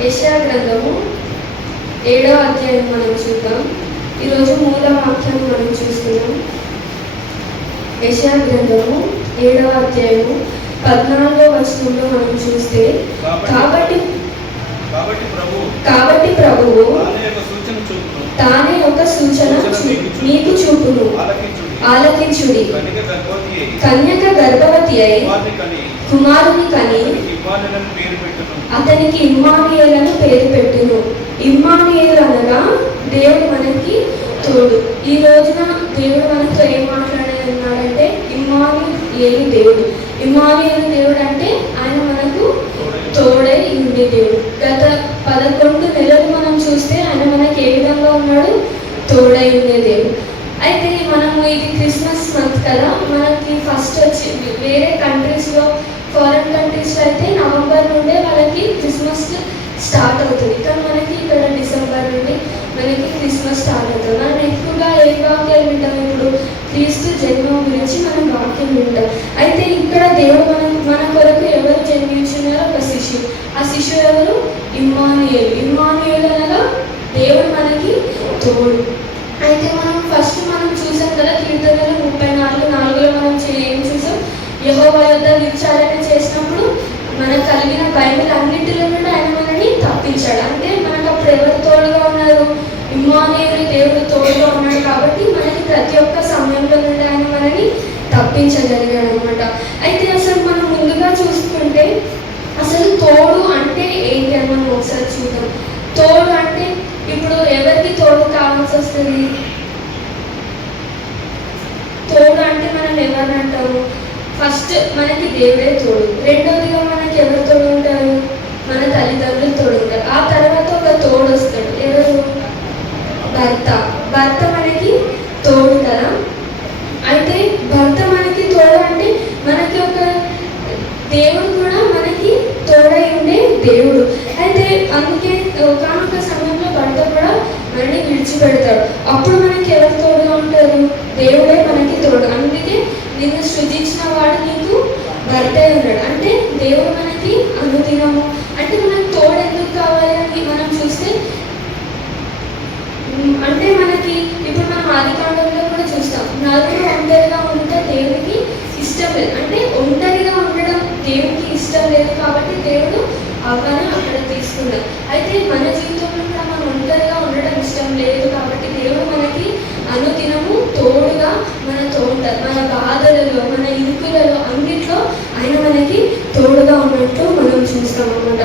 యెషయా గ్రంథము 7వ అధ్యాయం మనం చూద్దాం. ఈరోజు మూల వాక్యాన్ని మనం చూస్తున్నాం. యెషయా గ్రంథము 7వ అధ్యాయము 14వ వచనంలో మనం చూస్తే, కాబట్టి ప్రభువు తానే ఒక సూచన మీకు చూపును, ఆలకించుడి. కన్యక గర్భవతి అయి కుమారుని కని అతనికి ఇమ్మానుయేలను పేరు పెట్టును. ఇమ్మానుయేలు అనగా దేవుడు మనకి తోడు. ఈ రోజున దేవుడు మనతో ఏం మాట్లాడాడంటే ఇమ్మానుయేలు దేవుడు. ఇమ్మానుయేలు దేవుడు అంటే ఆయన మనకు తోడై ఉండే దేవుడు. గత 11 నెలలు మనం చూస్తే ఆయన మనకి ఏ విధంగా ఉన్నాడు? తోడై ఉండే దేవుడు. అయితే మనము ఇది క్రిస్మస్ మంత్ కదా, మనకి ఫస్ట్ వచ్చి వేరే కంట్రీస్లో, ఫారెన్ కంట్రీస్లో అయితే నవంబర్ నుండే వాళ్ళకి క్రిస్మస్ స్టార్ట్ అవుతుంది. కానీ మనకి ఇక్కడ డిసెంబర్ నుండి మనకి క్రిస్మస్ స్టార్ట్ అవుతుంది. మనం ఎక్కువగా ఏ వాక్యాలు వింటాం? ఇప్పుడు క్రీస్తు జన్మ గురించి మనం వాక్యం వింటాం. అయితే ఇక్కడ దేవుడు మన కొరకు ఎవరు జన్మించున్నారో ఒక శిష్యుడు. ఆ శిష్యుడు ఎవరు? ఇమ్మానుయేలు. ఇమ్మానుయేలు అనగా దేవుడు మనకి తోడు. అయితే మనం చూసాం కదా, కీర్తనలు 34:4లో మనం ఏం చూసాం? యెహోవా యొద్ద విచారణ చేసినప్పుడు మనకు కలిగిన బైబిల్ అన్నింటిలో నుండి ఆయన మనని తప్పించాడు. అంటే మనకు అప్పుడు ఎవరు తోడుగా ఉన్నారు? ఇమ్మానుయేలు దేవుడు తోడుగా ఉన్నాడు. కాబట్టి మనకి ప్రతి ఒక్క సమయంలో నుండి ఆయన మనని తప్పించగలిగాడు అనమాట. అయితే అసలు మనం ముందుగా చూసుకుంటే అసలు తోడు అంటే ఏంటి అని మనం ఒకసారి చూద్దాం. తోడు అంటే ఇప్పుడు ఎవరికి తోడు కావాల్సి వస్తుంది? తోడు అంటే మనం ఎవరిని అంటాము? ఫస్ట్ మనకి దేవుడే తోడు. రెండోదిగా మనకి ఎవరు తోడు ఉంటారు? మన తల్లిదండ్రులు తోడు ఉంటారు. ఆ తర్వాత ఒక తోడు వస్తాడు. ఎవరు? భర్త. భర్త మనకి తోడు కదా. అయితే భర్త మనకి తోడు అంటే మనకి ఒక దేవుడు కూడా మనకి తోడై ఉండే దేవుడు. అయితే అందుకే ఒకనొక సమయంలో భర్త కూడా మనని విడిచిపెడతాడు. అప్పుడు మనకి ఎవరు తోడుగా ఉంటారు? దేవుడే మనకి తోడు. అందుకే నిన్ను సృజించిన వాడు నీకు భర్తే ఉన్నాడు. అంటే దేవుడు మనకి అనుదినము. అంటే మనకు తోడు ఎందుకు కావాలి అని మనం చూస్తే, అంటే మనకి ఇప్పుడు మనం ఆదికాండంలో కూడా చూస్తాం, నలుగురు ఒంటరిగా ఉంటే దేవునికి ఇష్టం లేదు. అంటే ఒంటరిగా ఉండడం దేవునికి ఇష్టం లేదు కాబట్టి దేవుడు అవన్నీ అక్కడ తీసుకున్నారు. అయితే మన జీవితంలో కూడా మనం ఒంటరిగా ఉండడం ఇష్టం లేదు కాబట్టి దేవుడు మనకి అనుదినము తోడుగా మనతో ఉంటారు. మన బాధలలో, మన ఇరుకులలో అన్నిట్లో ఆయన మనకి తోడుగా ఉన్నట్టు మనం చూస్తాం అన్నమాట.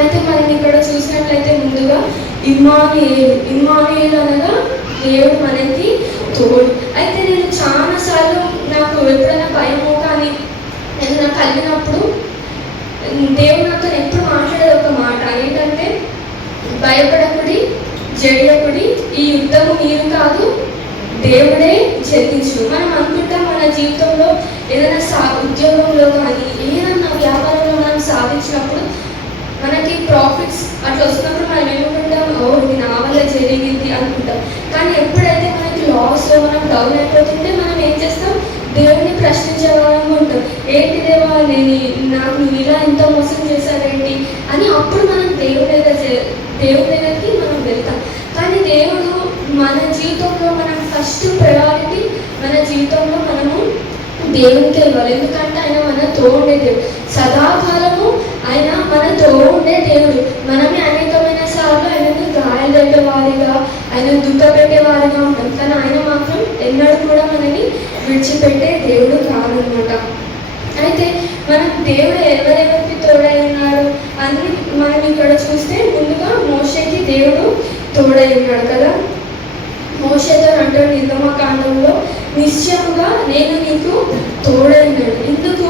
అయితే మనం ఇక్కడ చూసినట్లయితే ముందుగా ఇమ్మానుయేలు అనగా దేవుడు మనకి తోడు. అయితే నేను చాలాసార్లు నాకు ఎప్పుడైనా భయమో కానీ ఏదైనా కలిగినప్పుడు దేవుడు నాతో ఎప్పుడు మాట్లాడేది ఒక మాట ఏంటంటే, భయపడకుడి, జడియకుడి, ఈ యుద్ధము మీరు కాదు దేవుడే జయించు. మనం అనుకుంటాం మన జీవితంలో ఏదైనా ఉద్యోగంలో కానీ ఏదైనా వ్యాపారంలో మనం సాధించినప్పుడు మనకి ప్రాఫిట్స్ అట్లా వస్తున్నప్పుడు మనం ఏమనుకుంటాం? ఇది నా వల్ల జరిగింది అనుకుంటాం. కానీ ఎప్పుడైతే మనకి లాస్లో మనం డౌన్ అయిపోతుంటే మనం ఏం చేస్తాం? దేవుడిని ప్రశ్నించే వాళ్ళంగా ఉంటాం. ఏంటి దేవా, నాకు నువ్వు ఇలా ఎంత మోసం చేశావేంటి అని. అప్పుడు మనం దేవుడి దగ్గరికి మనం వెళ్తాం. కానీ దేవుడు మన జీవితంలో మనం ఫస్ట్ ప్రయారిటీ మన జీవితంలో మనము దేవునికి ఇవ్వాలి. ఎందుకంటే ఆయన మన తోడుండే దేవుడు. సదాకాలము ఆయన మన తోడుండే దేవుడు. మనమే అనేకమైన సార్లు ఆయనను గాయాలు పెట్టే వారిగా, ఆయన దుఃఖపెట్టే వారిగా ఉంటాం. కానీ ఆయన మాత్రం ఎన్నడూ కూడా మనని విడిచిపెట్టే దేవుడు కాదనమాట. అయితే మనం దేవుడు ఎవరెవరికి తోడై ఉన్నాడు అని మనం ఇక్కడ చూస్తే, ముందుగా మోషేకి దేవుడు తోడై ఉన్నాడు కదా. మోషేతో అంటాడు నిర్గమకాండంలో, నిశ్చయముగా నేను నీకు తోడై ఉన్నాడు. ఎందుకు?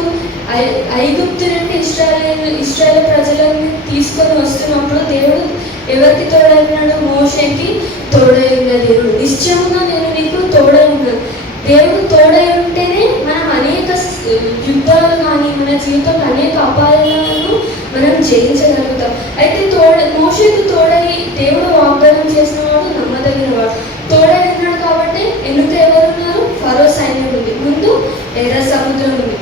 ఐగుప్తు నుండి ఇశ్రాయేలు ప్రజలను తీసుకొని వస్తున్నప్పుడు దేవుడు ఎవరికి తోడై ఉన్నాడు? మోషేకి తోడై ఉన్న దేవుడు. నిశ్చయముగా నేను నీకు తోడై ఉన్నాను. దేవుడు తోడై ఉంటేనే మనం అనేక యుద్ధాలు కానీ మన జీవితంలో అనేక అపాయాలను మనం జయించగలుగుతాం. అయితే మోషేకు తోడై దేవుడు వాగ్దానం చేసిన వాడు నమ్మదగిన వాడు. తోడై ఉన్నాడు కాబట్టి ఎన్నుక ఎవరున్నారు? ఫరో సైన్యం ఉంది, ముందు ఎర్ర సముద్రం ఉంది.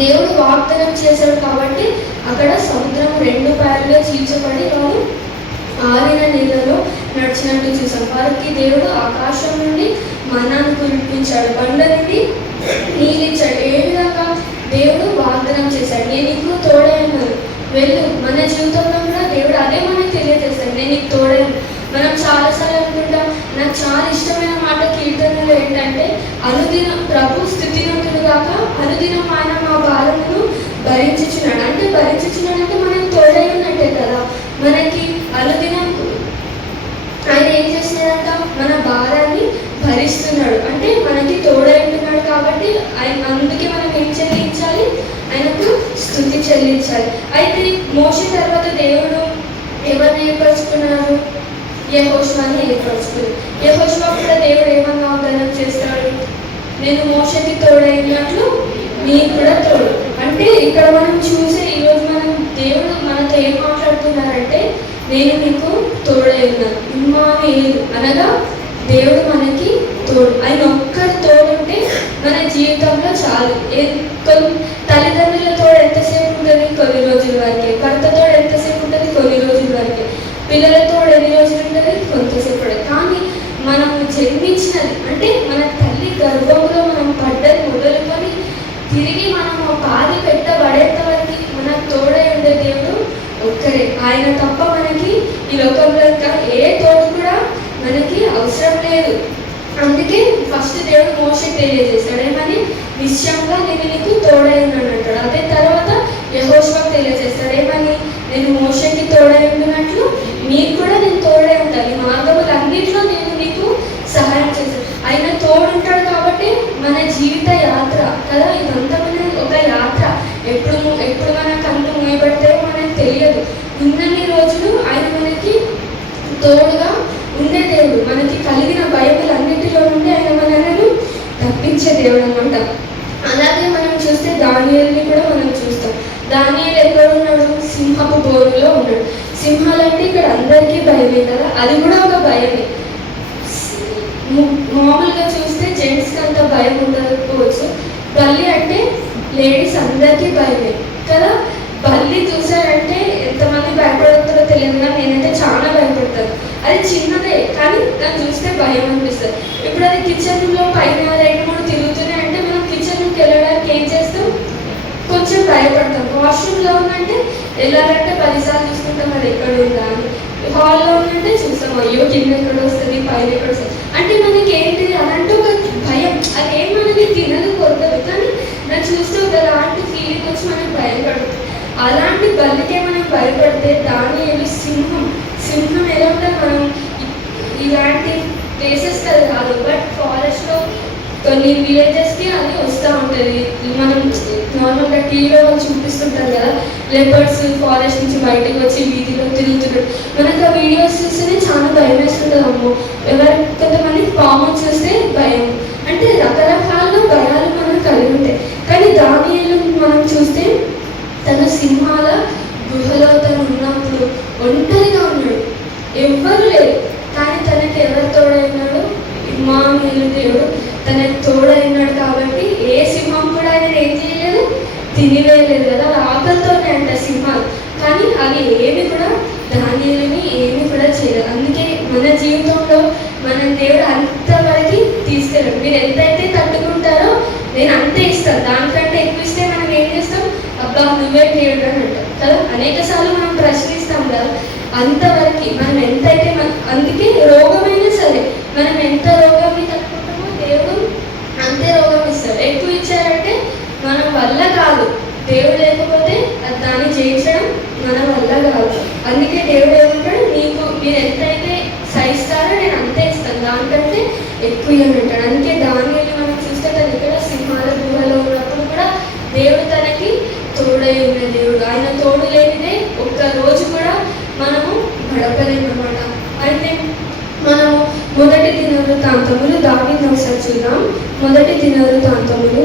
దేవుడు వాగ్దానం చేశాడు కాబట్టి అక్కడ సముద్రం 2 పాయలుగా చీల్చబడి వారు ఆరిన నీళ్ళలో నడిచినట్టు చూసాం. వారికి దేవుడు ఆకాశం నుండి మన్నాను కురిపించాడు, బండ నుండి నీళ్ళు ఇచ్చాడు. ఏ విధంగా దేవుడు వాగ్దానం చేశాడు, నేను నీకు తోడైనాను, వెళ్ళు. మన జీవితంలో కూడా దేవుడు అదే మనకు తెలియజేస్తాడు, నేను నీకు తోడైనా. మనం చాలాసార్లు అనుకుంటాం, నాకు చాలా ఇష్టమైన మాట కీర్తనలు ఏంటంటే, అనుదినం ప్రభు స్థుతినంతుడు కాక అనుదినం ఆయన మా భారమును భరించుచున్నాడు. అంటే భరించుచున్నాడు అంటే మనం తోడై ఉన్నట్టే కదా. మనకి అనుదినం ఆయన ఏం చేస్తున్నాడంట, మన భారాన్ని భరిస్తున్నాడు, అంటే మనకి తోడై ఉంటున్నాడు. కాబట్టి ఆయన అందుకే మనం ఏం చెల్లించాలి, ఆయనకు స్తుతి చెల్లించాలి. అయితే మోషే తర్వాత దేవుడు ఎవరిని ఏర్పరచుకున్నారు, యెహోషువని ఏర్పరచుకున్నారు. యెహోషువ కూడా దేవుడు ఏమన్నా వాగ్దానం చేస్తాడు, నేను మోషేకి తోడైనట్లు మీకు కూడా తోడు. అంటే ఇక్కడ మనం చూసే ఈరోజు మనం దేవుడు మనతో ఏం మాట్లాడుతున్నారంటే, నేను మీకు తోడై ఉన్నాను, ఇమ్మానుయేలు అనగా దేవుడు మనకి తోడు. ఆయన ఒక్కరు తోడుంటే మన జీవితంలో చాలు. తల్లిదండ్రుల తోడు ఎంతసేపు ఉంటుంది, కొన్ని రోజుల వరకే. భర్త తోడు ఎంతసేపు ఉంటుంది, కొన్ని రోజుల వరకే. పిల్లల తోడు ఎన్ని రోజులు ఉంటుంది, కొంతసేపు. కానీ మనం జన్మించినది అంటే మన తల్లి గర్భంలో మనం పడ్డది మొదలుకొని తిరిగి మనం పాది పెట్టబడేంత వరకు మనకు తోడై ఉండే దేవుడు ఒక్కరే. ఆయన తప్ప మనకి ఈ లోకంలో ఇంకా ఏ తోడు కూడా మనకి అవసరం లేదు. అందుకే ఫస్ట్ దేవుడు మోషేకి తెలియజేశాడు, ఏమని, నిశ్చయంగా నేను నీకు తోడై ఉన్నాను అంటాడు. అదే తర్వాత యెహోషువకు తెలియజేస్తాడు, ఏమని, నేను మోషేకి తోడై ఉంటున్నట్లు నీకు కూడా నేను తోడై ఉంటాను, ఈ మార్గములన్నింటిలో నేను నీకు సహాయం చేస్తాను. ఆయన తోడుంటాడు కాబట్టి మన జీవిత యాత్ర కదా, ఇదంతా మన ఒక యాత్ర. ఎప్పుడు మన కళ్ళు మూయబడతాయో మనకు తెలియదు. ఉన్నన్ని రోజులు ఆయన మనకి తోడుగా ఉండే దేవుడు. మనకి కలిగిన భయములన్నిటిలో నుండి ఆయన మనలను తప్పించే దేవుడు అనమాట. అలాగే మనం చూస్తే దానియేలుని కూడా మనం చూస్తాం. దానియేలు ఎక్కడ ఉన్నాడు, సింహపు బోరులో ఉన్నాడు. సింహాలంటే ఇక్కడ అందరికీ భయమే కదా, అది కూడా ఒక భయమే. మామూలుగా చూస్తే జెంట్స్కి అంత భయం ఉండకపోవచ్చు, బల్లి అంటే లేడీస్ అందరికీ భయమే కదా. బల్లి చూసారంటే ఎంతమంది భయపడుతుందో తెలియదు, కానీ నేనైతే చాలా భయపడతాను. అది చిన్నదే కానీ దాన్ని చూస్తే భయం అనిపిస్తుంది. ఇప్పుడు అది కిచెన్లో పైన 2-3 తిరుగుతున్నాయి అంటే మనం కిచెన్ రూమ్కి వెళ్ళడానికి ఏం చేస్తాం, కొంచెం భయపడతాం. వాష్రూమ్లో ఉందంటే వెళ్ళాలంటే 10 సార్లు చూసుకుంటాం అది ఎక్కడ ఉందా అని. హాల్లో ఉందంటే చూస్తాం, అయ్యో కింద ఎక్కడ వస్తుంది, పైన ఎక్కడ వస్తుంది. అంటే మనకి ఏంటి అదంటే ఒక భయం. అదేం మనకి తినదు, కొరకదు, కానీ దాన్ని చూస్తే ఒకలాంటి ఫీలింగ్ వచ్చి మనకు భయం పడుతుంది. అలాంటి బల్లికే మనం భయపడితే దానియేలు సింహం ఎలా ఉంటుంది, మనం ఇలాంటి ప్లేసెస్ కదా కాదు, బట్ ఫారెస్ట్లో కొన్ని విలేజెస్కి అది వస్తూ ఉంటుంది. మనం నార్మల్గా టీవీలో వాళ్ళు చూపిస్తుంటారు కదా, లెపర్డ్స్ ఫారెస్ట్ నుంచి బయటకు వచ్చి వీధిలో తిరుగుతుంటారు. మనకు ఆ వీడియోస్ చూస్తేనే చాలా భయం వేస్తుంటుంది. అమ్మో, కొంతమంది పాము చూస్తే భయం. అంటే రకరకాల భయాలు మనం కలిగి ఉంటాయి. కానీ దానియేలు మనం చూస్తే తను సింహాల గుహలో తను ఉన్నప్పుడు ఒంటరిగా ఉన్నాడు, ఎవ్వరు లేరు. కానీ తనకి ఎవరు తోడైనాడు, ఇమ్మానుయేలు దేవుడు తనకి తోడైనాడు. కాబట్టి ఏ సింహం కూడా ఆయన ఏం చేయలేదు, తినివేయలేదు కదా. ఆకలితోనే అంట సింహాలు, కానీ అవి ఏమి కూడా దానియేలుని ఏమి కూడా చేయలేదు. అందుకే మన జీవితంలో మన దేవుడు అంతవరకు తీసుకెళ్ళాడు. మీరు ఎంతైతే తట్టుకుంటారో నేను అంతే ఇస్తాను, దానికంటే ఎక్కువ ఇస్తే మనం ఏం చేస్తాం, అబ్బా నువ్వే దేవుడు అని అంటాం కదా. అనేక సార్లు మనం ప్రశ్నిస్తాం కదా. అంతవరకు మనం ఎంతైతే అందుకే రోగమైనా సరే మనం ఎంత రోగాన్ని తట్టుకుంటామో దేవుడు అంతే రోగం ఇస్తాడు. ఎక్కువ ఇచ్చారంటే మన వల్ల కాదు, దేవుడు లేకపోతే దాన్ని జయించడం మన వల్ల కాదు. అందుకే దేవుడు ఏమంటాడు, మీరు ఎంతైతే సహిస్తారో నేను అంతే ఇస్తాను, దానికంటే ఎక్కువ ఇవ్వమంటాడు. అందుకే దానియేలు మనం చూస్తే తను ఇక్కడ సింహాల గుహలో ఉన్నప్పుడు కూడా దేవుడు తనకి తోడై ఉన్న దేవుడు. ఆయన తోడు లేనిదే ఒక్క రోజు కూడా మనము గడపలేమన్నమాట. అయితే మనము 1 దినవృత్తాంతములు దావీదును ఒకసారి చూద్దాం. 1 దినవృత్తాంతములు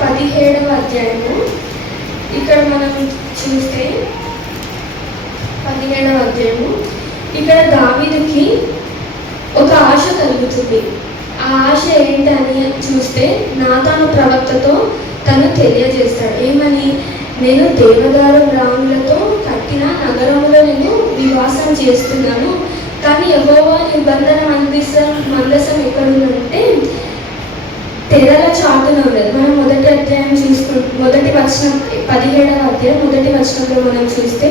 17వ అధ్యాయము. ఇక్కడ మనం చూస్తే 17వ అధ్యాయము, ఇక్కడ దావీదుకి ఒక ఆశ కలుగుతుంది. ఆ ఆశ ఏంటని చూస్తే నాతాను ప్రవక్తతో తను తెలియజేస్తాడు. ఏమని? నేను దేవదారు రాములతో కట్టిన నగరంలో నేను నివాసం చేస్తున్నాను, కానీ యెహోవా నిబంధన మందసం ఎక్కడుందంటే తెరల చాటున ఉన్నది. మనం మొదటి అధ్యాయం మొదటి వచనం 17వ అధ్యాయం మొదటి వచనంలో మనం చూస్తే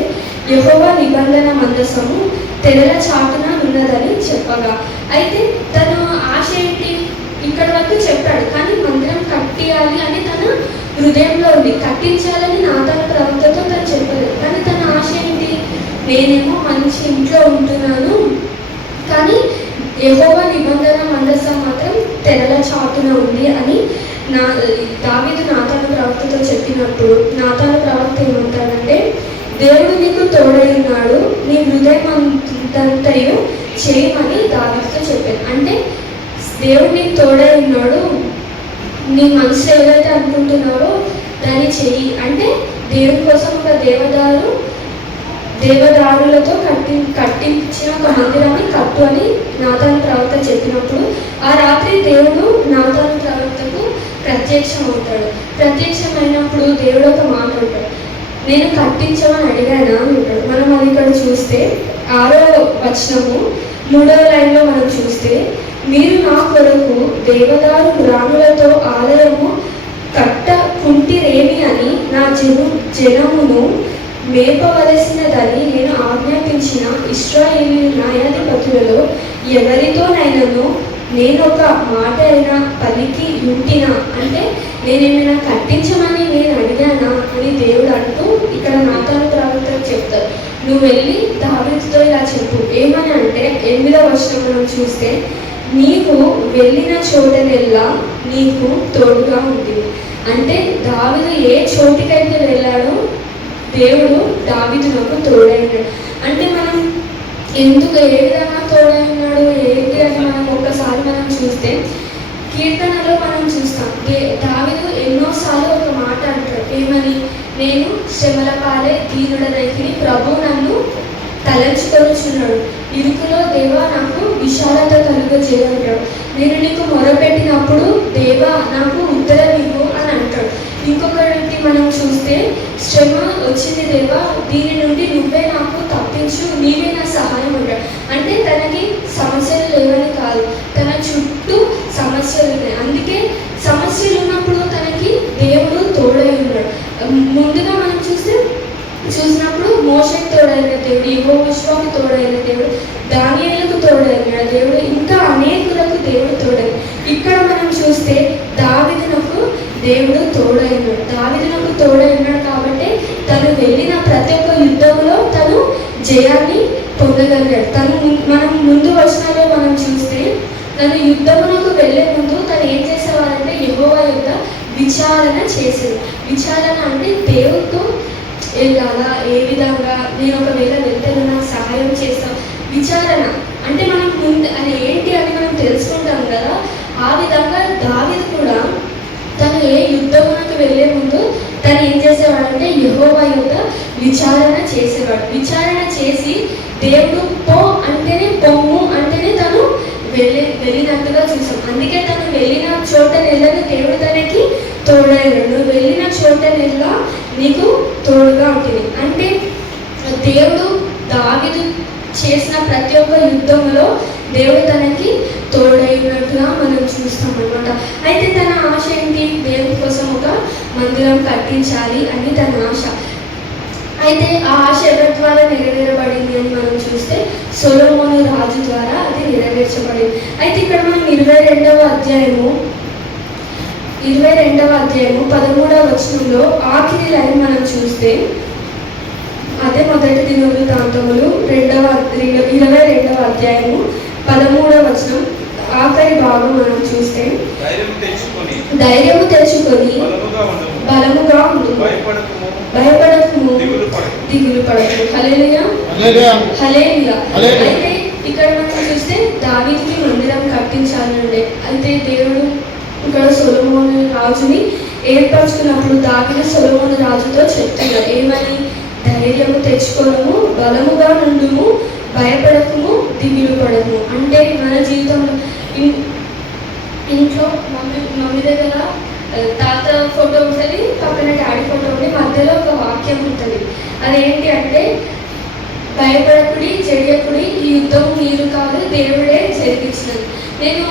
యెహోవా నిబంధన మందసము తెరల చాటున ఉన్నదని చెప్పగా, అయితే తను ఆశ ఏంటి? ఇక్కడ వరకు చెప్పాడు, కానీ మందిరం కట్టియాలి అని తన హృదయంలో ఉంది. కట్టించాలని నాతాను ప్రవక్తతో తను చెప్పలేదు, కానీ తన ఆశ ఏంటి? నేనేమో మంచి ఇంట్లో ఉంటున్నాను, కానీ యెహోవా నిబంధన మందసం మాత్రం తెరల చాటున ఉంది అని దావీదు నాతాను ప్రవక్తతో చెప్పినప్పుడు నాతాను ప్రవక్త ఏమంటాడంటే, దేవుడు నీకు తోడై ఉన్నాడు, నీ హృదయమంతయు చేయమని దావీదుతో చెప్పాను. అంటే దేవుడు నీకు తోడై ఉన్నాడు, నీ మనసులో ఏదైతే అనుకుంటున్నావో దాన్ని చెయ్యి అంటే దేవుడి కోసం ఒక దేవదారులతో కట్టించిన ఒక మందిరాన్ని కట్టు అని నాతాను ప్రవక్త చెప్పినప్పుడు ఆ రాత్రి దేవుడు నాతాను ప్రవక్తకు ప్రత్యక్షమవుతాడు. ప్రత్యక్షమైనప్పుడు దేవుడు ఒక మాట ఉంటాడు, నేను కట్టించమని అడిగానా అని ఉంటాడు. మనం అది ఇక్కడ చూస్తే 6వ వచనము 3వ లైన్లో మనం చూస్తే, మీరు నా కొరకు దేవదారు రాములతో ఆలయము కట్టకుంటిరేమి అని నా జనమును మేపవలసినదని నేను ఆజ్ఞాపించిన ఇశ్రాయేలు న్యాయాధిపతులలో ఎవరితోనైనాను నేను ఒక మాట అయినా పలికి ఉంటినా అంటే నేనేమైనా కట్టించమని నేను అడిగానా అని దేవుడు అంటూ ఇక్కడ నాతాను ప్రవక్త చెప్తారు. నువ్వు వెళ్ళి దావీదుతో ఇలా చెప్పు. ఏమని అంటే 8వ వచనం మనం చూస్తే, నీకు వెళ్ళిన చోటనెల్లా నీకు తోడుగా ఉంటుంది. అంటే దావీదు ఏ చోటికైతే వెళ్ళాడో దేవుడు దావీదునకు తోడైనాడు. అంటే మనం ఎందుకు ఏ విధంగా తోడైనాడు ఏంటి అని మనం ఒక్కసారి మనం చూస్తే కీర్తనలో మనం చూస్తాం. దావీదు ఎన్నోసార్లు ఒక మాట అంటాడు, ఏమని? నేను శ్రమల పాలే దీనుడనైతిని, ప్రభు నన్ను తలంచుకొనుచున్నాడు, ఇరుకులో దేవా నాకు విశాలత కలుగజేయంటాడు, నేను నీకు మొరపెట్టినప్పుడు దేవా నాకు ఉత్తరం ఇవ్వు అని అంటాడు. ఇంకొకటి మనం చూస్తే, శ్రమ వచ్చింది దేవా, దీని నుండి నువ్వే నాకు తప్పించు, నీవే నా సహాయం అంటాడు. అంటే తనకి సమస్యలు లేవని కాదు, తన చుట్టూ సమస్యలు ఉన్నాయి. అందుకే సమస్యలు ఉన్నప్పుడు తనకి దేవుడు తోడై ఉన్నాడు. ముందుగా మనం చూసినప్పుడు మోషేకి తోడైన దేవుడు, యెహోషువకు తోడైన దేవుడు, దానియేలుకు తోడైన దేవుడు, ఇంకా అనేకులకు దేవుడు తోడైన. ఇక్కడ మనం చూస్తే దావీదునకు దేవుడు తోడైనాడు. దావీదునకు తోడైనాడు కాబట్టి తను వెళ్ళిన ప్రతి ఒక్క యుద్ధంలో తను జయాన్ని పొందగలిగాడు. మనం ముందు వచనాల్లో మనం చూస్తే తను యుద్ధమునకు వెళ్ళే ముందు తను ఏం చేసేవారంటే యెహోవా యొక్క విచారణ చేసేది. విచారణ అంటే దేవుడితో వెళ్ళాలా, ఏ విధంగా నేను ఒకవేళ వెళ్తే నాకు సహాయం చేస్తాం. విచారణ అంటే మనం ముందు అది ఏంటి అని మనం తెలుసుకుంటాం కదా. ఆ విధంగా దావీదు కూడా తను ఏ యుద్ధమునకు వెళ్ళే ముందు తను ఏం చేసేవాడంటే యెహోవా యొక్క విచారణ చేసేవాడు. విచారణ చేసి దేవుడు పో అంటేనే, పొమ్ము అంటేనే తను వెళ్ళినట్టుగా చూసాం. అందుకే తను వెళ్ళిన చోట నెలని దేవుడు తనకి తోడైనాడు. నువ్వు వెళ్ళిన చోట నెల నీకు తోడుగా ఉంటుంది. అంటే దేవుడు దావీదు చేసిన ప్రతి ఒక్క యుద్ధంలో దేవుడు తనకి తోడైనట్టుగా మనం చూస్తాం అన్నమాట. అయితే తన ఆశ ఏంటి? దేవుడి కోసం ఒక మందిరం కట్టించాలి అని తన ఆశ. అయితే ఆ ఆశ ఎవరి ద్వారా నెరవేరబడింది అని మనం చూస్తే సొలొమోను రాజు ద్వారా అది నెరవేర్చబడింది. అయితే ఇక్కడ మనం 22వ అధ్యాయము 13వ వచనంలో ఆఖరి లైన్ మనం చూస్తే, అదే మొదటి దినవృత్తాంతములు 22వ అధ్యాయము 13వ వచనం ఆఖరి భాగం మనం చూస్తే, ధైర్యము తెచ్చుకొని బలముగా ఉండు, భయపడకుము, దిగులు పడకు. హల్లెలూయా, హల్లెలూయా. అయితే ఇక్కడ మనం చూస్తే దావీదుకి మందిరం కట్టించాలంటే, అయితే దేవుడు ఇక్కడ సొలొమోను రాజుని ఏర్పరచుకున్నప్పుడు దావీదు సొలొమోను రాజుతో చెప్తున్నాడు, ఏమని? ధైర్యము తెచ్చుకోవడము, బలముగా నుండుము, భయపడకము, దిగులు పడము. అంటే మన జీవితంలో ఇంట్లో మమ్మీ దగ్గర తాత ఫోటో ఉంటుంది, పక్కన డాడీ ఫోటో ఉండి మధ్యలో ఒక వాక్యం ఉంటుంది. అదేంటి అంటే, భయపడకుడి, జడియకుడి, ఈ యుద్ధం మీరు కాదు, దేవుడే జరిగించినది. నేను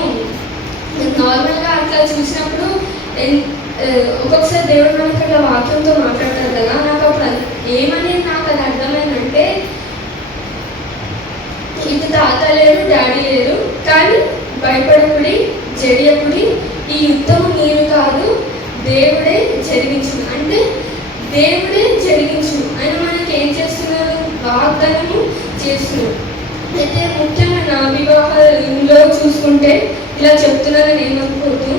నార్మల్గా అట్లా చూసినప్పుడు ఒక్కొక్కసారి దేవుడు మనకి అట్లా వాక్యంతో మాట్లాడతారు కదా, నాకు అప్పుడు ఏమని నాకు అది అర్థమైందంటే, ఇటు తాత లేరు, డాడీ లేరు, కానీ భయపడకుడి, జడియకుడి, ఈ యుద్ధం మీరు కాదు, దేవుడే జరిగించును. అంటే దేవుడే జరిగించును. ఆయన మనకి ఏం చేస్తున్నారు? వాగ్దానము చేస్తున్నారు. అయితే ముఖ్యంగా నా వివాహంలో చూసుకుంటే ఇలా చెప్తున్నానని ఏమనుకోవద్దు.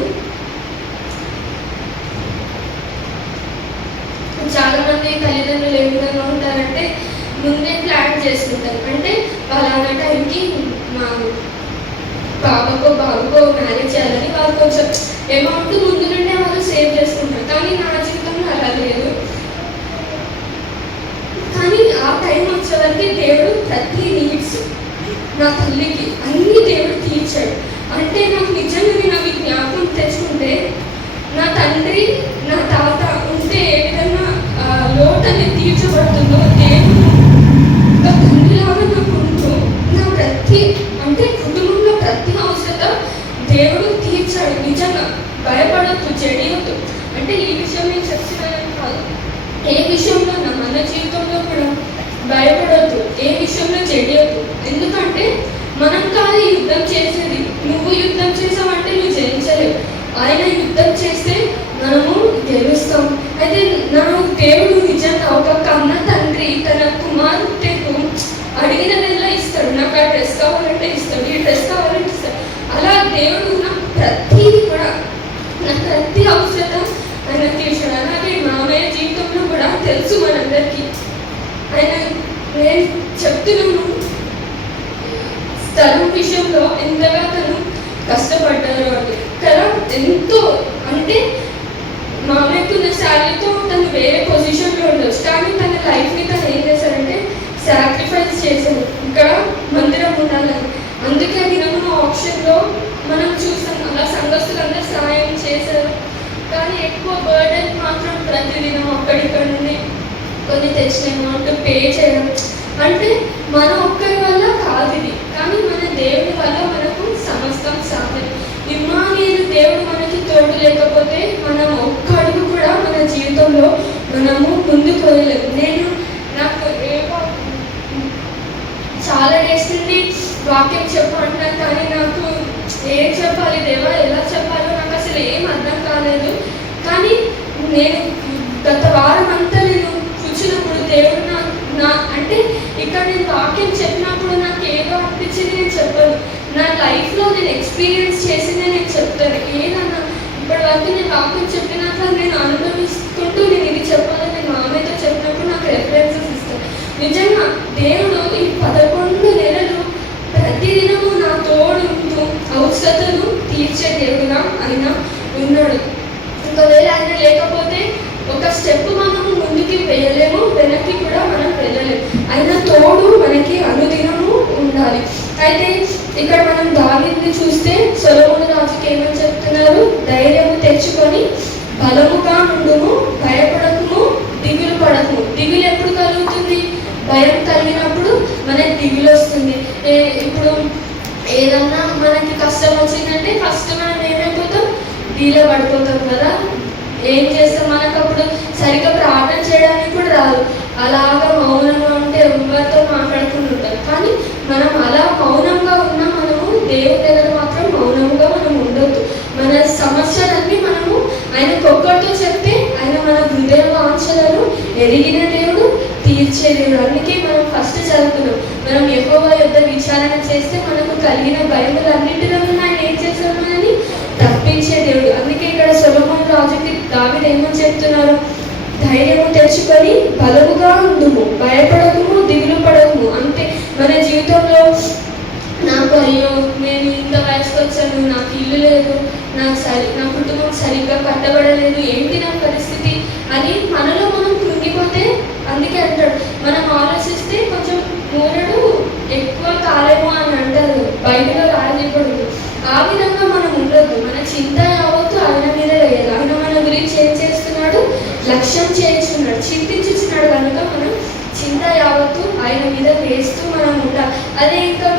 చాలా మంది తల్లిదండ్రులు ఏ విధంగా ఉంటారంటే ముందే ప్లాన్ చేసుకుంటారు. అంటే పలానా టైంకి మా బాబుకో మ్యారేజ్ చేయాలని వాళ్ళు కొంచెం అమౌంట్ ముందు నుండే వాళ్ళు సేవ్ చేసుకుంటారు. కానీ నా జీవితంలో అలా లేదు. కానీ ఆ టైం వచ్చేవరకు దేవుడు ప్రతి నీడ్స్ నా తల్లికి అన్ని దేవుడు తీర్చాడు. అంటే నాకు నిజంగా నేను అవి జ్ఞాపకం తెచ్చుకుంటే, నా తండ్రి నా తాత ఉంటే ఏ విధంగా లోటు అనేది తీర్చబడుతుందో, దేవుడు ఒక తండ్రిలాగా నాకు ఉంటూ నా ప్రతి అంటే కుటుంబంలో ప్రతి అవసరత దేవుడు తీర్చాడు. నిజంగా భయపడొద్దు, జడియొద్దు. అంటే ఈ విషయం నేను చెప్తున్నానని కాదు, ఏ విషయంలో నా మన జీవితంలో కూడా భయపడొద్దు, ఏ విషయంలో జడియొద్దు. ఎందుకంటే మనం కాదు యుద్ధం చేసేది. నువ్వు యుద్ధం చేసావంటే నువ్వు జయించలేవు. ఆయన యుద్ధం చేస్తే మనము గెలుస్తాం. అయితే నా దేవుడు నిజంగా ఒక కన్న తండ్రి తన కుమార్తెకు అడిగినదల్లా ఇస్తాడు. నాకు ఆ డ్రెస్ కావాలంటే ఇస్తాడు, ఈ డ్రెస్ కావాలంటే ఇస్తాడు. అలా దేవుడు నాకు ప్రతిదీ కూడా నా ప్రతి అవసరత ఆయన తీర్చాడు. అలాగే మామయ్య జీవితంలో కూడా తెలుసు మనందరికీ. ఆయన నేను చెప్తున్నాను, స్థలం విషయంలో ఎంతగా తను కష్టపడ్డారు అని కదా. ఎంతో అంటే మామయ్యకున్న శాలరీతో తను వేరే పొజిషన్లో ఉండొచ్చు, కానీ తన లైఫ్ని తను ఏం చేశారంటే సాక్రిఫైస్ చేశారు ఇక్కడ మందిరం ఉండాలని. అందుకే ఆ దినమున ఆప్షన్లో మనం చూసాం అలా సంఘస్థులందరూ సహాయం చేశారు. కానీ ఎక్కువ బర్డెన్ మాత్రం ప్రతిదినం అక్కడిక్కడ నుండి కొన్ని తెచ్చిన అమౌంట్ పే చేయడం. అంటే మన ఒక్కరి వల్ల కాదు ఇది, కానీ మన దేవుని వల్ల మనకు సమస్తం సాధ్యం. ఇమ్మానుయేలు దేవుడు మనకి తోడు లేకపోతే మనం ఒక్క అడుగు కూడా మన జీవితంలో మనము ముందుకు వెళ్ళలేము. నేను నాకు చాలా డేస్ నుండి వాక్యం చెప్పంటున్నాను, కానీ నాకు ఏం చెప్పాలి దేవా, ఎలా చెప్పాలో నాకు అసలు ఏం అర్థం కాలేదు. కానీ నేను గత వారం అంతా నేను కూర్చున్నప్పుడు దేవుడు నా అంటే ఇక్కడ నేను వాక్యం చెప్పినప్పుడు నాకు ఏదో అనిపించింది నేను చెప్పను. నా లైఫ్లో నేను ఎక్స్పీరియన్స్ చేసిందే నేను చెప్తాను. ఏదన్నా ఇప్పటి వరకు నేను వాక్యం చెప్పినాక నేను అనుభవిస్తుంటూ నేను ఇది చెప్పాలని నేను మామయ్యతో చెప్పినప్పుడు నాకు రెఫరెన్సెస్ ఇస్తాను. నిజంగా దేవుడు ఈ 11 నెలలు ప్రతిదినము నా తోడు ఉంటూ అవసరతను తీర్చే దేవుడుగా ఆయన ఉన్నాడు. ఒకవేళ ఆయన లేకపోతే ఒక స్టెప్ మనము ముందుకి వెళ్ళలేము, వెనక్కి కూడా మనం వెళ్ళలేము. ఆయన తోడు మనకి అనుదినము ఉండాలి. అయితే ఇక్కడ మనం దావీదుని చూస్తే సొలొమోను రాజుకి ఏమని చెప్తున్నారు? ధైర్యము తెచ్చుకొని బలముగా ఉండుము, భయపడకుము, దిగులు పడకుము. దిగులు ఎప్పుడు కలుగుతుంది? భయం కలిగినప్పుడు మనకి దిగులు వస్తుంది. ఇప్పుడు ఏదన్నా మనకి కష్టం వచ్చిందంటే ఫస్ట్ మనం ఏమైపోతాం? డీలో పడిపోతాం కదా. ఏం చేస్తాం? మనకు అప్పుడు సరిగ్గా ప్రార్థన చేయడానికి కూడా రాదు. అలాగా మౌనంగా ఉంటే ఎవరితో మాట్లాడుకుంటూ ఉంటారు. కానీ మనం అలా మౌనంగా ఉన్నా మనము దేవుని దగ్గర మాత్రం మౌనంగా మనం ఉండొద్దు. మన సమస్యలన్నీ మనము ఆయనకొక్కరితో చెప్తే ఆయన మన హృదయ వాంఛలను ఎరిగిన దేవుడు, తీర్చే దేవుడు. అందుకే మనం ఫస్ట్ చదువుకున్నాం, మనం యెహోవా యొద్ద విచారణ చేస్తే మనకు కలిగిన భయములన్నింటిలో ఆయన ఏం చేశారు? మనని తప్పించే దేవుడు. అందుకే ఇక్కడ సొలొమోను రాజుకి దావీదు ఏమని చెప్తున్నారు? ధైర్యము తెచ్చుకొని బలముగా ఉండుము, భయపడకుము, దిగులు పడకుము. అంటే మన జీవితంలో నాకు అయ్యో నేను ఇంత వయసుకు వచ్చాను, నాకు ఇల్లు లేదు, నా కుటుంబం సరిగ్గా కట్టబడలేదు, ఏంటి నా పరిస్థితి అని మనలో మనం కృంగిపోతే, అందుకే అంటాడు మనం ఆలోచిస్తే కొంచెం మూరడు ఎక్కువ కాలేమో అని అంటారు, బయటలో రాజకూడదు. ఆ విధంగా మనం ఉండొద్దు. మన చింత యావత్తు ఆయన మీద వేయాలి. ఆయన మన గురించి ఏం చేసి లక్ష్యం చేయించున్నాడు, చింతించుచున్నాడు కనుక మనం చింత యావత్తు ఆయన మీద వేస్తూ మనం ఉండాలి. అదే ఇంకా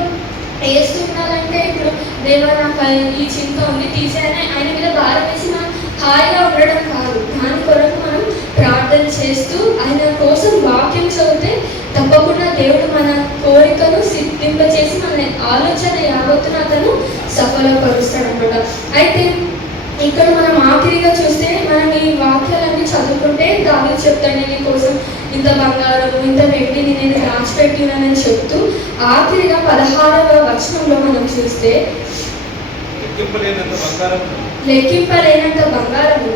వేస్తూ ఉండాలంటే ఇప్పుడు దేవా నాకు ఈ చింత ఉంది తీసేయని ఆయన మీద భారం వేసి మనం హాయిగా ఉండడం కాదు. దాని కొరకు మనం ప్రార్థన చేస్తూ ఆయన కోసం వాక్యం చదివితే తప్పకుండా దేవుడు మన కోరికను సిద్ధింపచేసి మన ఆలోచన యావత్తును అతను సఫలపరుస్తాడు అన్నమాట. అయితే ఇక్కడ మనం ఆఖరిగా చూస్తే మనం ఈ వాక్యాలన్నీ చదువుకుంటే దావీదు చెప్తాడు, నీ కోసం ఇంత బంగారము ఇంత వెండిని నేను దాచిపెట్టినానని చెప్తూ ఆఖరిగా 16వ వచనంలో మనం చూస్తే లెక్కింపలేనంత బంగారము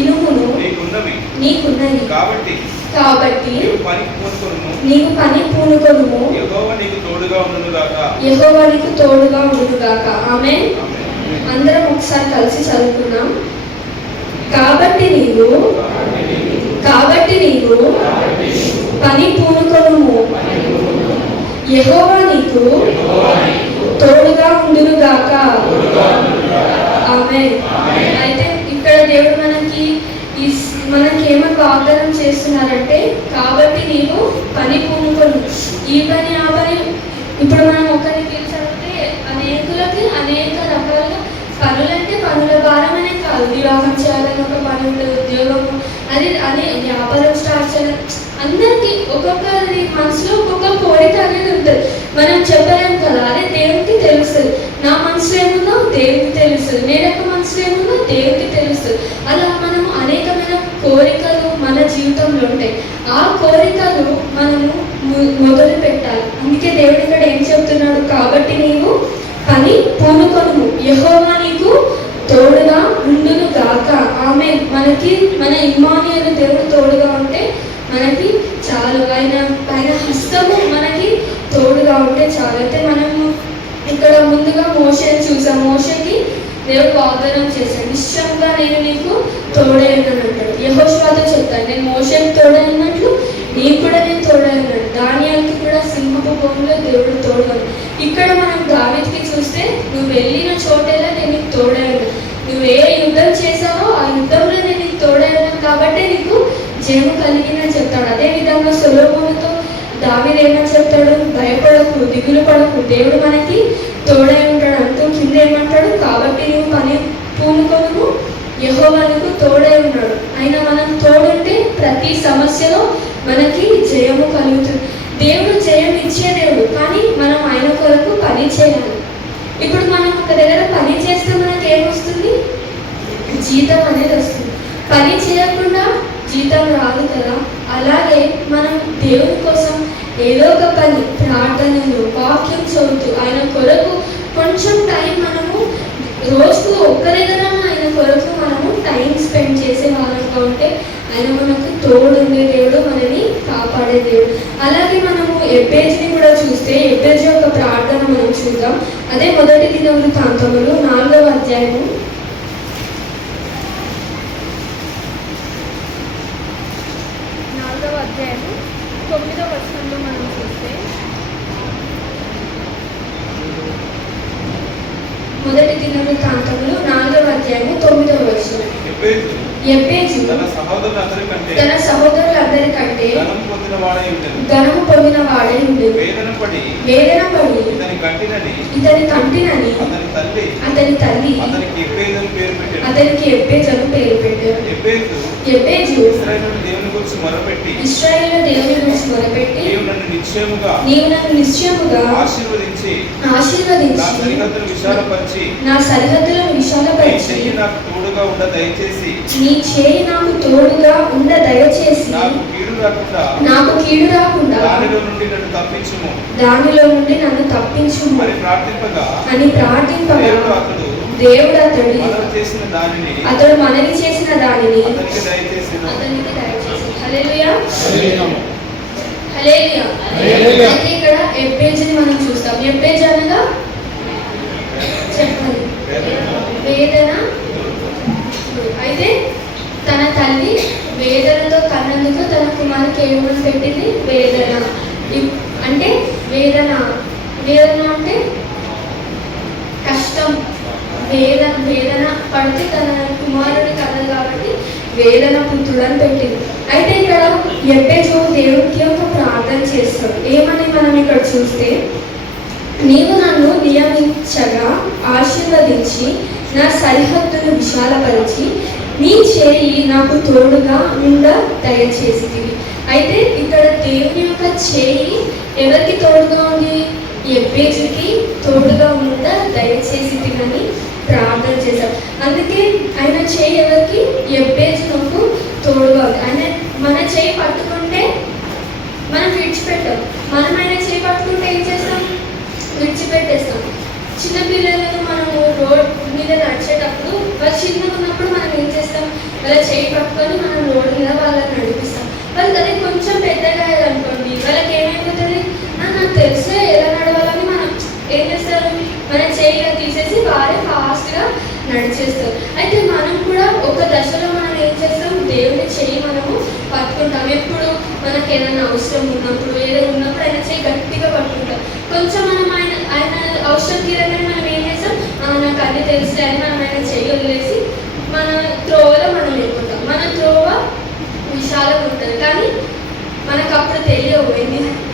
ఇనుమును నీకున్నవి కాబట్టి నీకు పని పూనుకొనుము, యెహోవా నీకు తోడుగా ఉండుగాక. ఆమేన్. అందరం ఒకసారి కలిసి చదువుకున్నాం. కాబట్టి నీవు పని పూనుకొనుము, యెహోవా నీకు తోడుగా ఉండుగాక. ఆమేన్. అయితే ఇక్కడ దేవుడు మనకేమో వాగ్దానం చేస్తున్నారంటే, కాబట్టి నీవు పని పూనుకొను. ఈ పని ఆ పని. ఇప్పుడు మనం ఒకరిని పిలిచాలంటే అనేకులకి అనేక రకాలుగా పనులంటే పనుల భారం అనే కాదు. వివాహం చేయాలని ఒక పని ఉంటుంది, ఉద్యోగం అదే వ్యాపారం స్టార్ట్ చేయాలి. అందరికీ ఒక్కొక్కరి మనసులో ఒక్కొక్క కోరిక అనేది ఉంటుంది. మనం చెప్పలేము కదా, అదే దేవునికి తెలుస్తుంది. నా మనసులో ఏముందో దేవునికి తెలుస్తుంది, నేను యొక్క మనసులో ఏముందో దేవునికి తెలుస్తుంది. అలా మనము అనేకమైన కోరికలు మన జీవితంలో ఉంటాయి. ఆ కోరికలు మనము మొదలు పెట్టాలి. అందుకే దేవుడు ఇక్కడ ఏం చెప్తున్నాడు, కాబట్టి నీవు పని పూనుకొనుము, యెహోవా నీకు తోడుగా ఉండును గాక. ఆమేన్. మన ఇమ్మానుయేలు దేవుడు తోడుగా ఉంటే మనకి చాలు. ఆయన హస్తము మనకి తోడుగా ఉంటే చాలు. అయితే మనము ఇక్కడ ముందుగా మోషేని చూసాం. మోషేకి దేవుడు వాగ్దానం చేశాడు, నిశ్చయంగా నేను నీకు తోడై ఉన్నాను అంటాడు. యెహోషువతో చెప్తాను, నేను మోషేకి తోడై ఉన్నట్లు నీకు కూడా నేను తోడై ఉన్నాను. దానియాలకి కూడా సింహపు భూమిలో దేవుడు తోడుగా. ఇక్కడ మనం దావీదుకి చూస్తే, నువ్వు వెళ్ళిన చోటేలా నేను నీకు తోడై ఉన్నాను, నువ్వు ఏ యుద్ధం చేశావో ఆ యుద్ధంలో నేను నీకు తోడై ఉన్నాను కాబట్టి నీకు జయము కలిగిందని చెప్తాడు. అదేవిధంగా సొలొమోనుతో దావీదు ఏమని చెప్తాడు, భయపడకు, దిగులు పడకు, దేవుడు మనకి తోడై ఉంటాడు అంటూ కింద ఏమంటాడు, కాబట్టి నువ్వు పని పూనుకొనుము, యెహోవా నీకు తోడై ఉన్నాడు. అయినా మనం తోడుంటే ప్రతి సమస్యలో మనకి జయము కలుగుతుంది. దేవుడు జయం ఇచ్చే దేవుడు, కానీ మనం ఆయన కొరకు పని చేయాలి. ఇప్పుడు మనం ఒక దగ్గర పని చేస్తే మనకి ఏమొస్తుంది, జీతం అనేది వస్తుంది. పని చేయకుండా జీతం రాదు కదా. అలాగే మనం దేవుని కోసం ఏదో ఒక పని, ప్రార్థనలు, వాక్యం చదువుతూ ఆయన కొరకు కొంచెం టైం మనము రోజుకు ఒక్క దగ్గర ఆయన కొరకు మనము టైం స్పెండ్ చేసే వాళ్ళంగా ఉంటే ఆయన మనకు తోడుండే దేవుడు, మనని కాపాడే దేవుడు. అలాగే మనము ఎబ్బేజుని కూడా చూస్తే, ఎబ్బేజు యొక్క ప్రార్థన మనం చూద్దాం. అదే మొదటి దినవృత్తాంతములు 4వ అధ్యాయము 9వ వచనంలో మనం చూస్తే, మొదటి దినవృత్తాంతములు 4వ అధ్యాయము 9వ వచనం. ఎబ్బేజు తన సహోదరులందరికంటే ధనము పొందిన వాడై ఉండెను. వేదన పడి ఇతని కంటినని అతని తల్లి అతనికి ఎబ్బేజు పేరు పెట్టారు. ఎబ్బేజు ఇశ్రాయేలు దేవుని గురించి మొరపెట్టి, నీవు నన్ను నిశ్చయముగా ఆశీర్వదించి నా సరిహద్దులను విశాలపరిచి నీ చేయి నాకు తోడుగా ఉండ దయచేసి నాకు కీడు రాకుండా దానిలో నుండి నన్ను తప్పించుము అని ప్రార్థింపగా దేవుడు అతడు మనవి చేసిన దానిని అతనికి దయచేసి. హల్లెలూయా, హల్లెలూయా. అయితే ఇక్కడ ఎబ్బేజుని మనం చూస్తాం. ఎబ్బేజు అనగా చెప్పండి, వేదన. అయితే తన తల్లి వేదనతో కన్నందుకు తన కుమారుకి ఏమని పెట్టింది, వేదన. అంటే వేదన అంటే కష్టం, వేదన పడితే తన కుమారుని కన్నది కాబట్టి వేదన పుత్రుడు అని పెట్టింది. అయితే ఇక్కడ ఎబ్బేజు దేవుడికి ఒక ప్రార్థన చేస్తాడు. ఏమని మనం ఇక్కడ చూస్తే, నీవు నన్ను నియమించగా ఆశీర్వదించి నా సరిహద్దును విశాలపరిచి నీ చేయి నాకు తోడుగా ఉండ దయచేసితివి. అయితే ఇక్కడ దేవుని యొక్క చేయి ఎవరికి తోడుగా ఉంది? ఎబ్బేజుకి తోడుగా ఉండ దయచేసితివని ప్రార్థన చేశారు. అందుకే ఆయన చేయి ఎవరికి? ఎబ్బేజునకు తోడుగా ఉంది. ఆయన మన చేయి పట్టుకుంటే మనం విడిచిపెట్టాం. మనం ఆయన చేయి పట్టుకుంటే ఏం చేస్తాం? విడిచిపెట్టేస్తాం. చిన్నపిల్లలను మనము రోడ్ మీద నడిచేటప్పుడు వాళ్ళు చిన్నగా ఉన్నప్పుడు మనం ఏం చేస్తాం? వాళ్ళ చేయి పట్టుకొని మనం రోడ్డు మీద వాళ్ళని నడిపిస్తాం. వాళ్ళకి అదే కొంచెం పెద్దగా అనుకోండి, వాళ్ళకి ఏమైపోతుంది? నాకు తెలిసే ఎలా నడవాలని మనం ఏం చేస్తారు? మన చేయిగా తీసేసి వారే ఫాస్ట్గా నడిచేస్తారు. అయితే మనం కూడా ఒక దశలో మనం ఏం చేస్తాం? దేవుని చేయి మనము పట్టుకుంటాం. ఎప్పుడు మనకు ఏదైనా అవసరం ఉన్నప్పుడు, ఏదైనా ఉన్నప్పుడు ఆయన చేయి గట్టిగా పట్టుకుంటాం. కొంచెం మనం ఆయన అవసరం తీరగానే మనం ఏం చేస్తాం? నాకు అన్ని తెలుసులే అని మనం ఆయన చేయి వదిలేసి మన త్రోవలో మనం వెళ్ళిపోతాం. మన త్రోవ విశాలంగా ఉంటుంది, కానీ మనకు అప్పుడు తెలియవు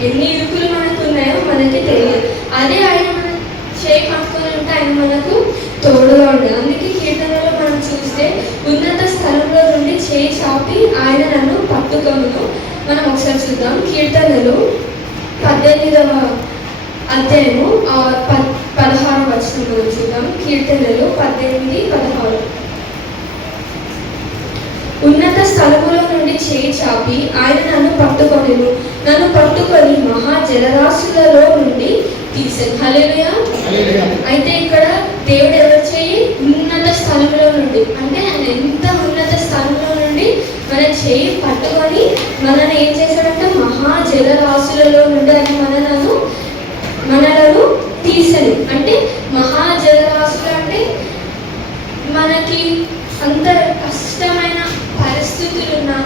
ఎన్ని ఇరుకులు మనకు ఉన్నాయో మనకి తెలియదు. అదే ఆయన మన చేయి పట్టుకొని ఉంటే ఆయన మనకు తోడుగా ఉండదు. అందుకే కీర్తనలో మనం చూస్తే ఉన్నత స్థలంలో నుండి చేయి చాపి ఆయన నన్ను పట్టుకొనును. మనం ఒకసారి చూద్దాం. కీర్తనలు 18వ అధ్యాయము 16వ వచనం మనం చూద్దాం. కీర్తనలు 18:16. ఉన్నత స్థలములో నుండి చేయి చాపి ఆయన నన్ను పట్టుకొనెను, నన్ను పట్టుకొని మహా జలరాశులలో నుండి తీసెను. హల్లెలూయా. అయితే ఇక్కడ దేవుడు ఎవరు చేయి? ఉన్నత స్థలంలో నుండి, అంటే ఆయన ఎంత ఉన్నత స్థలంలో నుండి మన చేయి పట్టుకొని మనల్ని ఏం చేశాడంటే మహా జలరాశులలో నుండి ఆయన మనలను తీసెను. అంటే మహా జలరాశులు అంటే మనకి అంత కష్టమైన పరిస్థితులున్నా,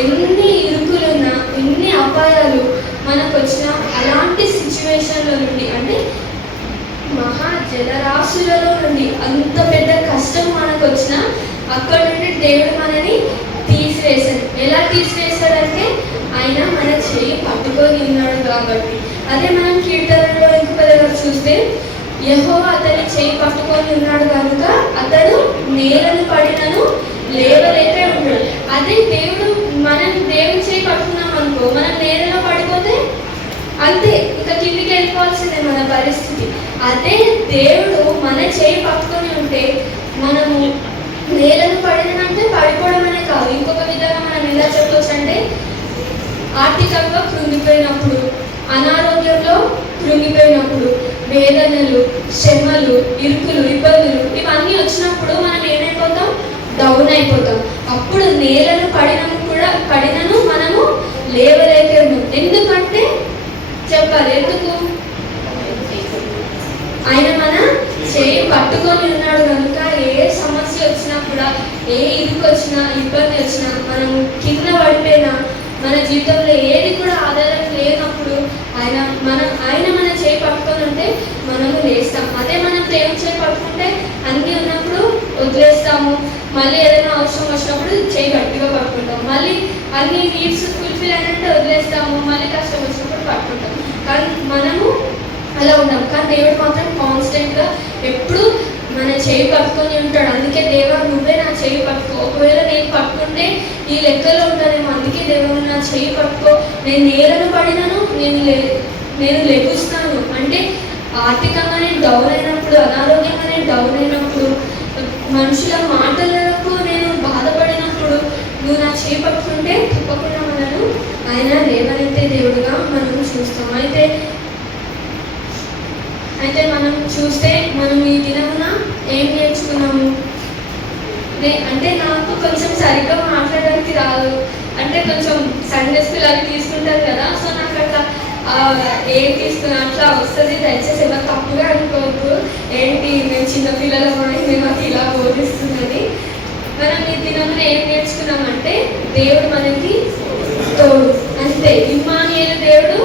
ఎన్ని ఇరుకులున్నా, ఎన్ని అపాయాలు మనకు వచ్చినా, అలాంటి సిచ్యువేషన్లో నుండి, అంటే మహా జలరాశులలో నుండి అంత పెద్ద కష్టం మనకు వచ్చినా అక్కడ నుండి దేవుడు మనని తీసివేశాడు. ఎలా తీసివేశాడంటే ఆయన మన చేయి పట్టుకొని ఉన్నాడు కాబట్టి. అదే మనం కీర్తనలో ఇంకొక దగ్గర చూస్తే, యెహోవా అతని చేయి పట్టుకొని ఉన్నాడు కనుక అతడు నేలను పడినను లేవలేక ఉంటాడు. అదే మనం దేవుని చేయి పట్టుకున్నాం అనుకో, మనం నేలలో పడిపోతే అంతే, ఇంకా కిందికి వెళ్ళిపోవాల్సిందే మన పరిస్థితి. అదే దేవుడు మన చేయి పట్టుకొని ఉంటే మనము నేలను పడినంటే పడిపోవడం అనే కాదు, ఇంకొక విధంగా మనం ఎలా చెప్పవచ్చు అంటే, ఆర్థికంగా కృంగిపోయినప్పుడు, అనారోగ్యంలో కృంగిపోయినప్పుడు, వేదనలు, శ్రమలు, ఇరుకులు, ఇబ్బందులు ఇవన్నీ వచ్చినప్పుడు మనం ఏమైపోతాం? డౌన్ అయిపోతాం. అప్పుడు నేలను పడినను మనము లేవలేక ఉన్నాం. ఎందుకంటే చెప్పాలి, ఎందుకు? ఆయన మన చేయి పట్టుకొని ఉన్నాడు కనుక ఏ సమస్య వచ్చినా కూడా, ఏ ఇరుకు వచ్చినా, ఇబ్బంది వచ్చినా, మనం కింద పడిపోయినా, మన జీవితంలో ఏది కూడా ఆధారం లేనప్పుడు ఆయన మన చేయి పట్టుకొని ఉంటే మనము లేస్తాం. అదే మనం దేవుని చేయి పట్టుకుంటే అన్నీ ఉన్నప్పుడు వదిలేస్తాము. మళ్ళీ ఏదైనా అవసరం వచ్చినప్పుడు చేయి గట్టిగా పట్టుకుంటాం. మళ్ళీ అన్ని నీడ్స్ ఫుల్ఫిల్ అయినట్టే వదిలేస్తాము. మళ్ళీ కష్టం వచ్చినప్పుడు పట్టుకుంటాం. కానీ మనము అలా ఉన్నాం. కానీ దేవుడు మాత్రం కాన్స్టెంట్గా ఎప్పుడు మన చేయి పట్టుకొని ఉంటాడు. అందుకే దేవా నువ్వే నా చేయి పట్టుకో. ఒకవేళ నేను పట్టుకుంటే ఈ లెక్కలో ఉంటానేమో, అందుకే దేవుడు నా చేయి పట్టుకో. నేను నేలను పడినాను, నేను లెగుస్తాను. అంటే ఆర్థికంగా నేను డౌన్ అయినప్పుడు, అనారోగ్యంగా నేను డౌన్ అయినప్పుడు, మనుషుల మాటలకు నేను బాధపడినప్పుడు నువ్వు నా చేయి పట్టుకుంటే తప్పకుండా మనను ఆయన లేవనెత్తే దేవుడుగా మనం చూస్తాం. అయితే మనం చూస్తే మనం ఈ దినమున ఏం నేర్చుకున్నాము అంటే, నాకు కొంచెం సరిగ్గా మాట్లాడడానికి రాదు, అంటే కొంచెం సండే స్కూల్ అవి తీసుకుంటారు కదా, సో నాకు అట్లా ఏం తీసుకున్నా అట్లా వస్తుంది. దయచేసి ఎవరు తప్పుగా అనుకోవద్దు. ఏంటి మేము చిన్నపిల్లలమని మేము అది ఇలా బోధిస్తుందని. మనం ఈ దినమున ఏం నేర్చుకున్నామంటే, దేవుడు మనకి తోడు, అంతే. ఇమ్మానుయేలు దేవుడు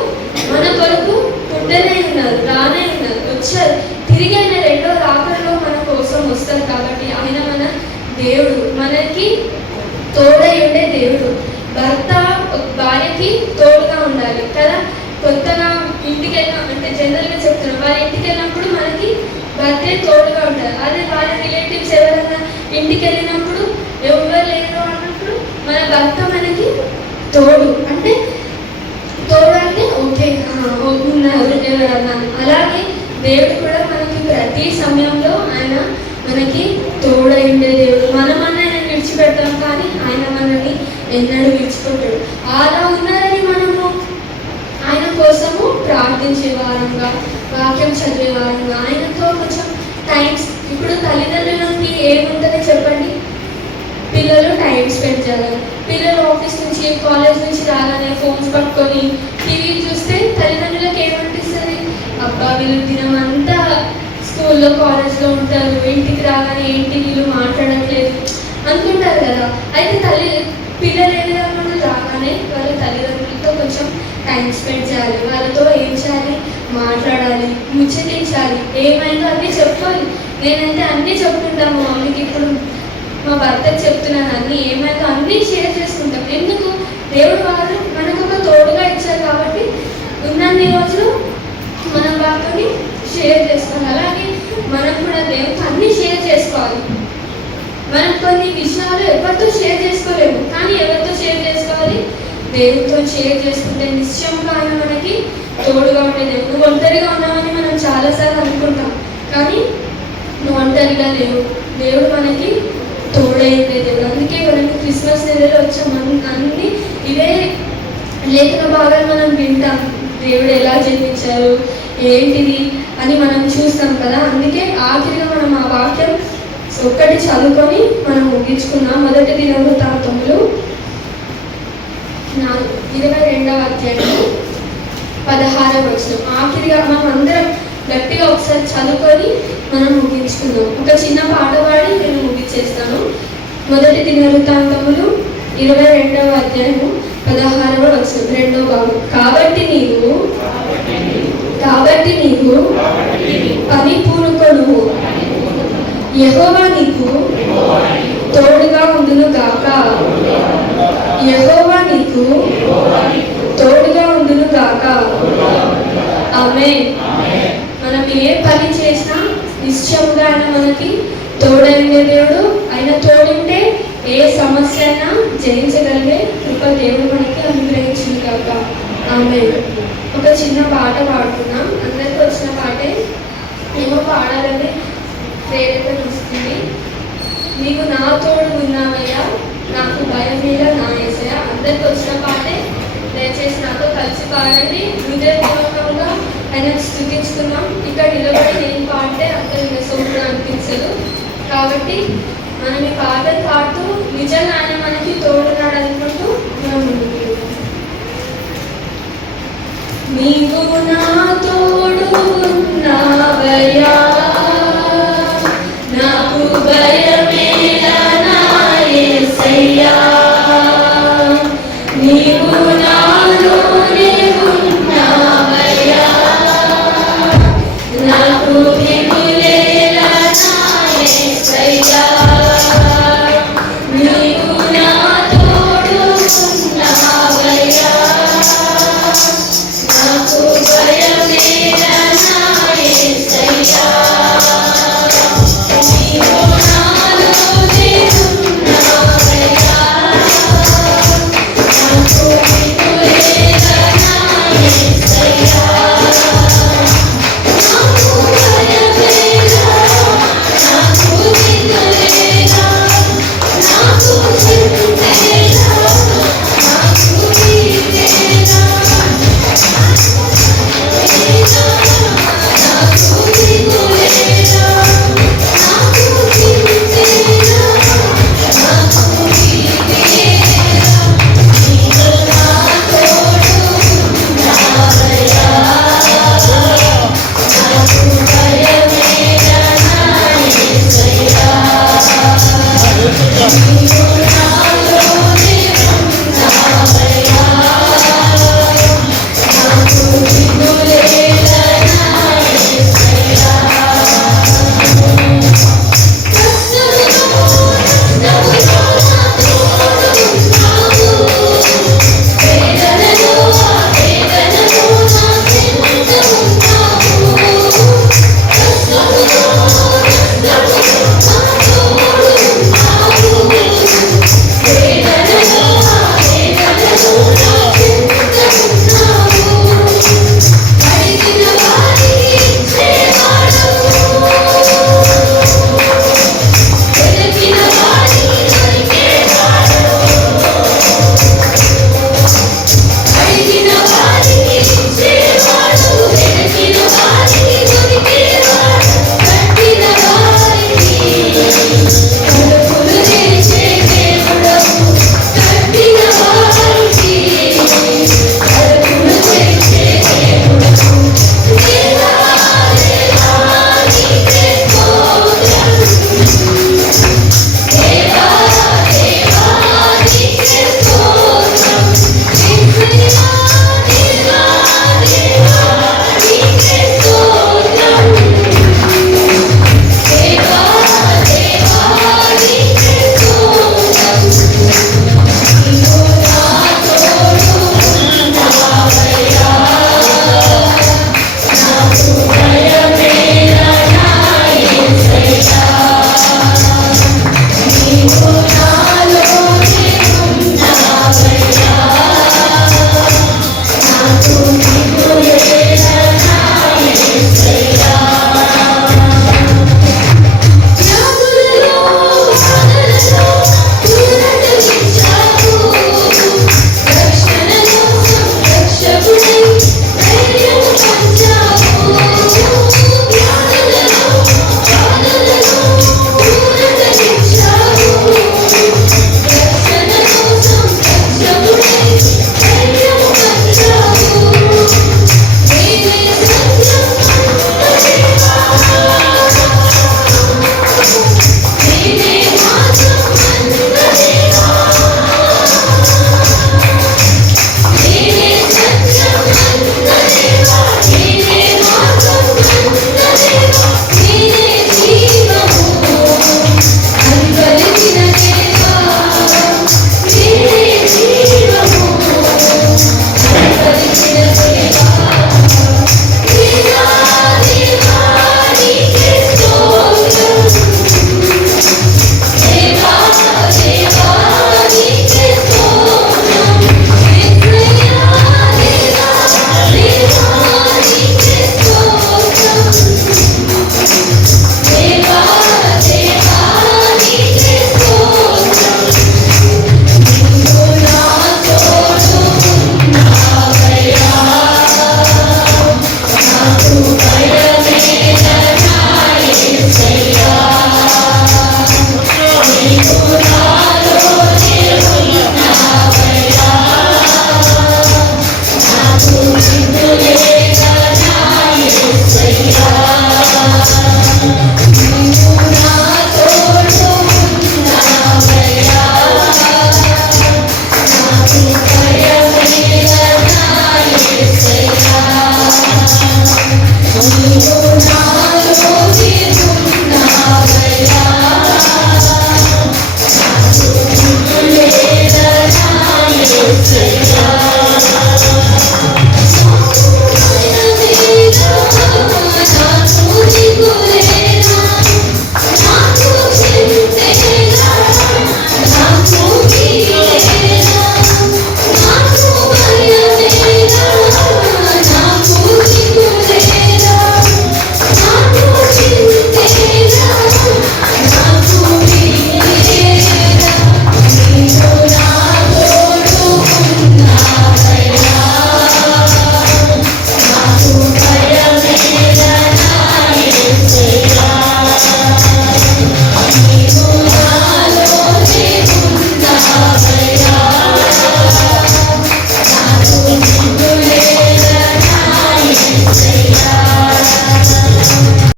మన కొరకు పుట్టనే ఉన్నారు, రానే ఉన్నారు, వచ్చారు. తిరిగి ఆయన రెండో రాకడలో మన కోసం వస్తారు దేవుడు, మనకి తోడై ఉండే దేవుడు. భర్త భార్యకి తోడుగా ఉండాలి కదా. కొత్తగా ఇంటికి వెళ్ళిన అంటే జనరల్గా చెప్తున్నాం, వాళ్ళ ఇంటికి వెళ్ళినప్పుడు మనకి భర్తే తోడుగా ఉంటారు. అదే వాళ్ళ రిలేటివ్స్ ఎవరైనా ఇంటికి వెళ్ళినప్పుడు ఎవరు లేరు అన్నప్పుడు మన భర్త మనకి తోడు. అంటే తోడు అంటే ఓకే ఉన్నారు ఎవరన్నా. అలాగే దేవుడు కూడా మనకి ప్రతి సమయంలో ఆయన మనకి తోడై ఉండే దేవుడు. మనమన్నా ఆయన విడిచిపెడతాం, కానీ ఆయన మనల్ని ఎన్నడూ విడిచిపెట్టాడు. అలా ఉన్నారని మనము ఆయన కోసము ప్రార్థించే వారంగా, వాక్యం చదివే వారంగా, ఆయనతో కొంచెం టైమ్స్. ఇప్పుడు తల్లిదండ్రులకి ఏముంటుందో చెప్పండి, పిల్లలు టైం స్పెండ్ చేయాలి. పిల్లలు ఆఫీస్ నుంచి కాలేజ్ నుంచి రాగానే ఫోన్స్ పట్టుకొని టీవీ చూస్తే తల్లిదండ్రులకు ఏమనిపిస్తుంది, అబ్బా వీళ్ళు దినమంతా స్కూల్లో కాలేజ్లో ఉంటారు, ఇంటికి రాగానే ఏంటి వీళ్ళు మాట్లాడట్లేదు అనుకుంటారు కదా. అయితే పిల్లలు ఏ విధంగా రాగానే వాళ్ళ తల్లిదండ్రులతో కొంచెం టైం స్పెండ్ చేయాలి, వాళ్ళతో ఏం చేయాలి, మాట్లాడాలి, ముచ్చటించాలి, ఏమైందో అన్నీ చెప్పాలి. నేనైతే అన్నీ చెప్పుకుంటాను మా మమ్మీకి. ఇప్పుడు మా భర్తకు చెప్తున్నాను, అన్నీ ఏమైందో అన్నీ షేర్ చేసుకుంటాం. ఎందుకు, దేవుడు వారు మనకు ఒక తోడుగా ఇచ్చారు కాబట్టి ఉన్నన్ని రోజులు మనం వాళ్ళని షేర్ చేసుకోవాలి. అలాగే మనం కూడా దేవుడికి అన్నీ షేర్ చేసుకోవాలి. మనం కొన్ని విషయాలు ఎవరితో షేర్ చేసుకోలేము, కానీ ఎవరితో షేర్ చేసుకోవాలి, దేవుడితో షేర్ చేసుకుంటే నిశ్చయంగా ఆయన మనకి తోడుగా ఉండేది. నువ్వు ఒంటరిగా ఉన్నావని మనం చాలాసార్లు అనుకుంటాం, కానీ నువ్వు ఒంటరిగా లేవు, దేవుడు మనకి తోడై ఉండే దేవుడు. అందుకే మనకి క్రిస్మస్ నెలలో వచ్చాం, అన్ని ఇవే లేఖన భాగాలు మనం వింటాం, దేవుడు ఎలా జన్మించారు ఏంటిది అని మనం చూస్తాం కదా. అందుకే ఆఖరిగా మనం ఆ వాక్యం ఒక్కటి చదువుకొని మనం ముగించుకున్నాం. మొదటి దినవృత్తాంతములు 22వ అధ్యాయము 16వ వచనం. ఆఖరిగా మనం అందరం గట్టిగా ఒకసారి చదువుకొని మనం ముగించుకుందాం. ఒక చిన్న పాట పాడి నేను ముగించేస్తాను. మొదటి దినవృత్తాంతములు 22వ అధ్యాయము 16వ వచనం, 2వ భాగం. కాబట్టి నీవు పని పూనుకొను, యెహోవా నీకు తోడుగా ఉండును గాక. యెహోవా నీకు తోడుగా ఉండును గాక. ఆమేన్. మనం ఏ పని చేసినా నిశ్చయంగా ఆయన మనకి తోడైన దేవుడు. ఆయన తోడుంటే ఏ సమస్య అయినా జయించగలిగే కృప దేవుడు మనకి అనుగ్రహించింది కాక. ఆమేన్. ఒక చిన్న పాట పాడుతున్నాం, అందరికి వచ్చిన పాటే, ఏమో పాడాలని ప్రేరేపణ వస్తుంది. నీవు నా తోడు ఉన్నావయ్యా, నాకు భయం మీద నా యేసయ్యా. అందరికి వచ్చిన పాటే, దయచేసి నాతో కలిసి పాడండి. హృదయపూర్వకంగా ఆయన స్తుతించుకున్నాం. ఇక్కడ నిలబడి నేను పాడితే అంత సొంతం అనిపించదు, కాబట్టి మనం ఈ పాటలు